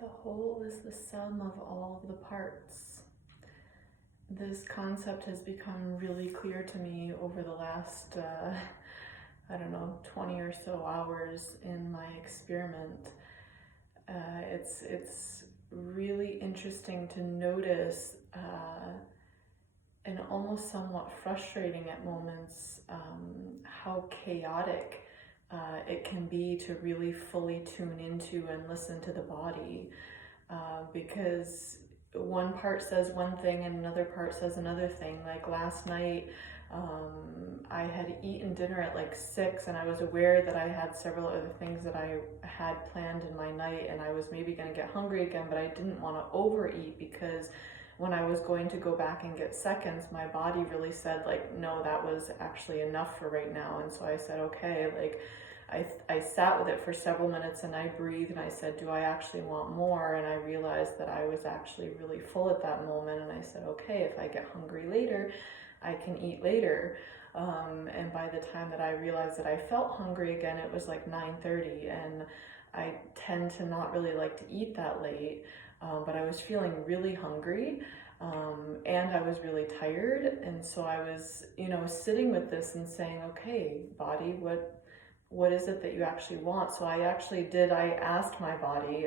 The whole is the sum of all of the parts. This concept has become really clear to me over the last, 20 or so hours in my experiment. It's really interesting to notice and almost somewhat frustrating at moments how chaotic it can be to really fully tune into and listen to the body, because one part says one thing and another part says another thing. Like last night, I had eaten dinner at like 6, and I was aware that I had several other things that I had planned in my night, and I was maybe going to get hungry again, but I didn't want to overeat, because when I was going to go back and get seconds, my body really said like, no, that was actually enough for right now. And so I said, okay, like I sat with it for several minutes and I breathed and I said, do I actually want more? And I realized that I was actually really full at that moment. And I said, okay, if I get hungry later, I can eat later. And by the time that I realized that I felt hungry again, it was like 9:30, and I tend to not really like to eat that late, but I was feeling really hungry, and I was really tired. And so I was, sitting with this and saying, okay, body, what is it that you actually want? So I asked my body,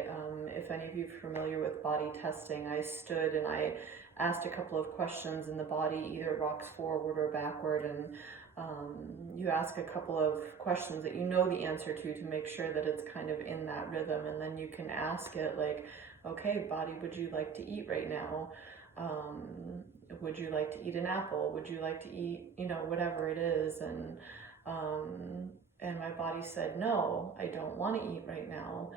if any of you are familiar with body testing, I stood and I asked a couple of questions, and the body either rocks forward or backward, and you ask a couple of questions that you know the answer to make sure that it's kind of in that rhythm, and then you can ask it like, okay, body, would you like to eat right now? Would you like to eat an apple? Would you like to eat, whatever it is? And my body said, no, I don't want to eat right now.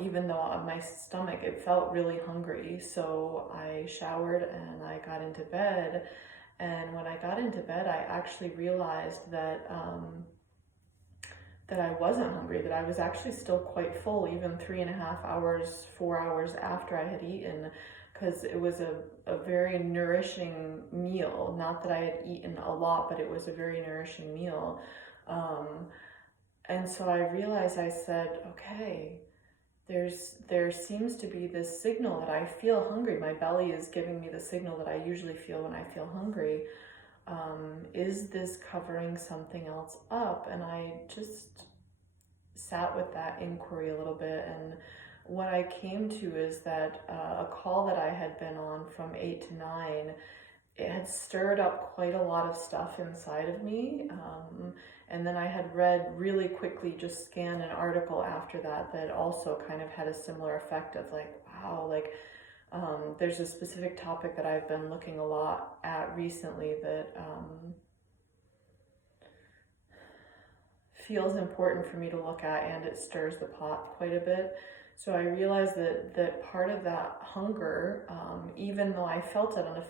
Even though on my stomach, it felt really hungry. So I showered and I got into bed. And when I got into bed, I actually realized that I wasn't hungry, that I was actually still quite full, even 3.5 hours, 4 hours after I had eaten, because it was a very nourishing meal. Not that I had eaten a lot, but it was a very nourishing meal. And so I realized, I said, okay, there seems to be this signal that I feel hungry. My belly is giving me the signal that I usually feel when I feel hungry. Is this covering something else up? And I just sat with that inquiry a little bit. And what I came to is that a call that I had been on from 8 to 9, it had stirred up quite a lot of stuff inside of me. And then I had read really quickly, just scanned an article after that also kind of had a similar effect of like, wow, like there's a specific topic that I've been looking a lot at recently that feels important for me to look at, and it stirs the pot quite a bit. So I realized that part of that hunger, even though I felt it on a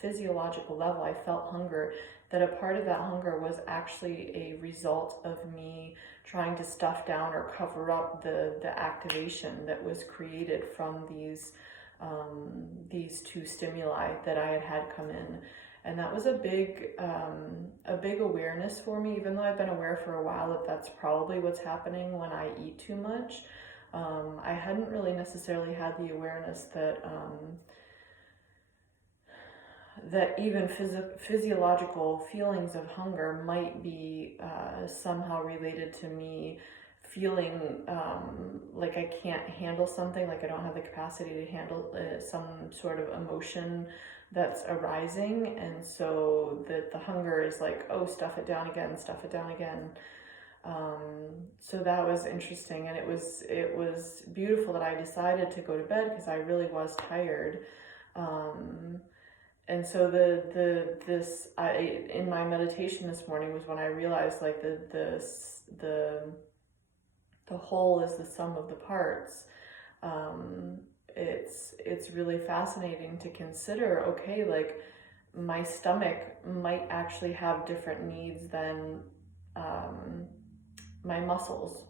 physiological level, I felt hunger, that a part of that hunger was actually a result of me trying to stuff down or cover up the activation that was created from these two stimuli that I had come in. And that was a big awareness for me, even though I've been aware for a while that that's probably what's happening when I eat too much. I hadn't really necessarily had the awareness that even physiological feelings of hunger might be somehow related to me feeling like I can't handle something, like I don't have the capacity to handle some sort of emotion that's arising. And so the hunger is like, oh, stuff it down again, stuff it down again. So that was interesting, and it was beautiful that I decided to go to bed because I really was tired. And so in my meditation this morning was when I realized like the whole is the sum of the parts. It's really fascinating to consider, okay, like my stomach might actually have different needs than my muscles.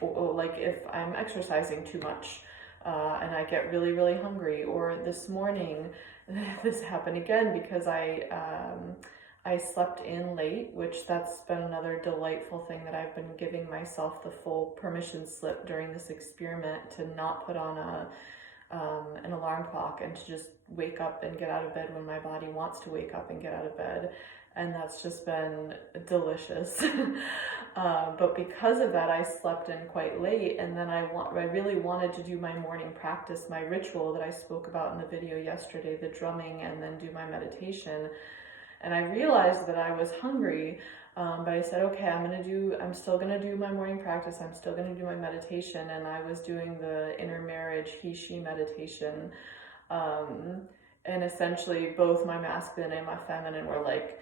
Or like if I'm exercising too much and I get really, really hungry, or this morning this happened again because I slept in late, which that's been another delightful thing that I've been giving myself the full permission slip during this experiment to not put on an alarm clock and to just wake up and get out of bed when my body wants to wake up and get out of bed. And that's just been delicious. But because of that, I slept in quite late, and then I really wanted to do my morning practice, my ritual that I spoke about in the video yesterday, the drumming, and then do my meditation. And I realized that I was hungry, but I said, okay, I'm still gonna do my morning practice, I'm still gonna do my meditation, and I was doing the intermarriage he-she meditation. And essentially both my masculine and my feminine were like,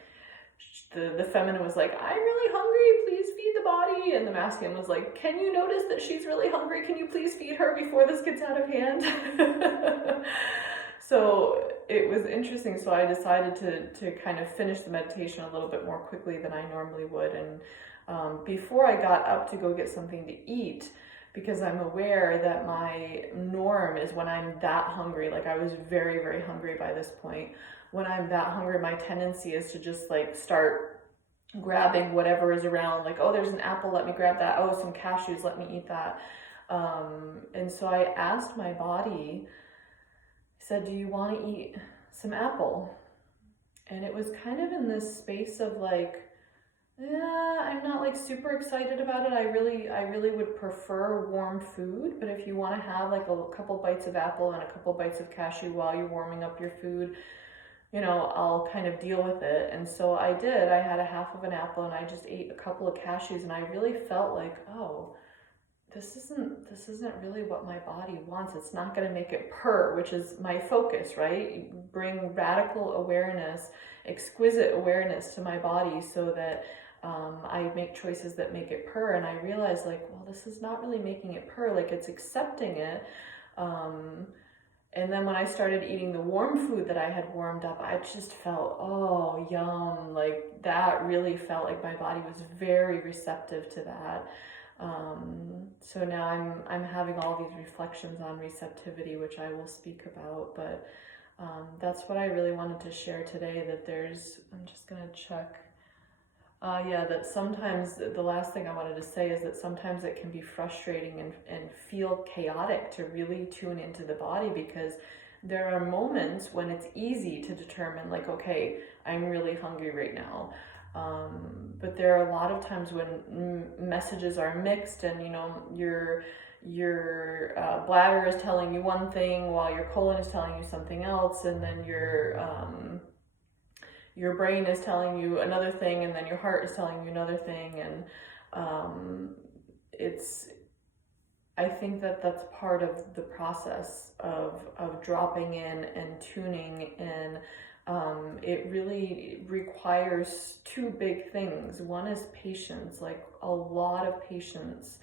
the feminine was like, I'm really hungry, please feed the body. And the masculine was like, can you notice that she's really hungry? Can you please feed her before this gets out of hand? So it was interesting. So I decided to kind of finish the meditation a little bit more quickly than I normally would. And before I got up to go get something to eat, because I'm aware that my norm is when I'm that hungry, like I was very, very hungry by this point. When I'm that hungry, my tendency is to just like start grabbing whatever is around, like, oh, there's an apple, let me grab that. Oh, some cashews, let me eat that. And so I asked my body, I said, do you want to eat some apple? And it was kind of in this space of like, yeah, I'm not like super excited about it. I really would prefer warm food, but if you want to have like a couple bites of apple and a couple bites of cashew while you're warming up your food, you know, I'll kind of deal with it. And so I did. I had a half of an apple and I just ate a couple of cashews, and I really felt like, oh, this isn't really what my body wants. It's not going to make it purr, which is my focus, right? Bring radical awareness, exquisite awareness to my body so that I make choices that make it purr. And I realized like, well, this is not really making it purr, like it's accepting it. And then when I started eating the warm food that I had warmed up, I just felt, oh, yum. Like that really felt like my body was very receptive to that. So now I'm having all these reflections on receptivity, which I will speak about, but that's what I really wanted to share today, that I'm just going to check. Yeah, that sometimes, the last thing I wanted to say is that sometimes it can be frustrating and feel chaotic to really tune into the body, because there are moments when it's easy to determine like, okay, I'm really hungry right now. But there are a lot of times when messages are mixed, and you know, your bladder is telling you one thing while your colon is telling you something else, and then your brain is telling you another thing, and then your heart is telling you another thing. And I think that that's part of the process of dropping in and tuning in. It really requires two big things. One is patience, like a lot of patience,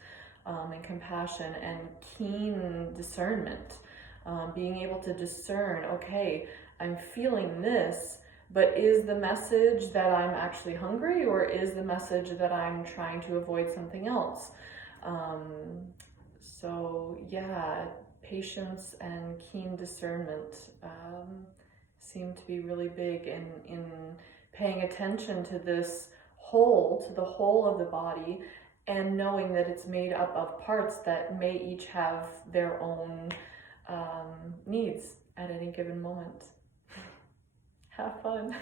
and compassion, and keen discernment. Being able to discern, okay, I'm feeling this, but is the message that I'm actually hungry, or is the message that I'm trying to avoid something else? So yeah, patience and keen discernment seem to be really big in paying attention to this whole, to the whole of the body, and knowing that it's made up of parts that may each have their own needs at any given moment. Have fun.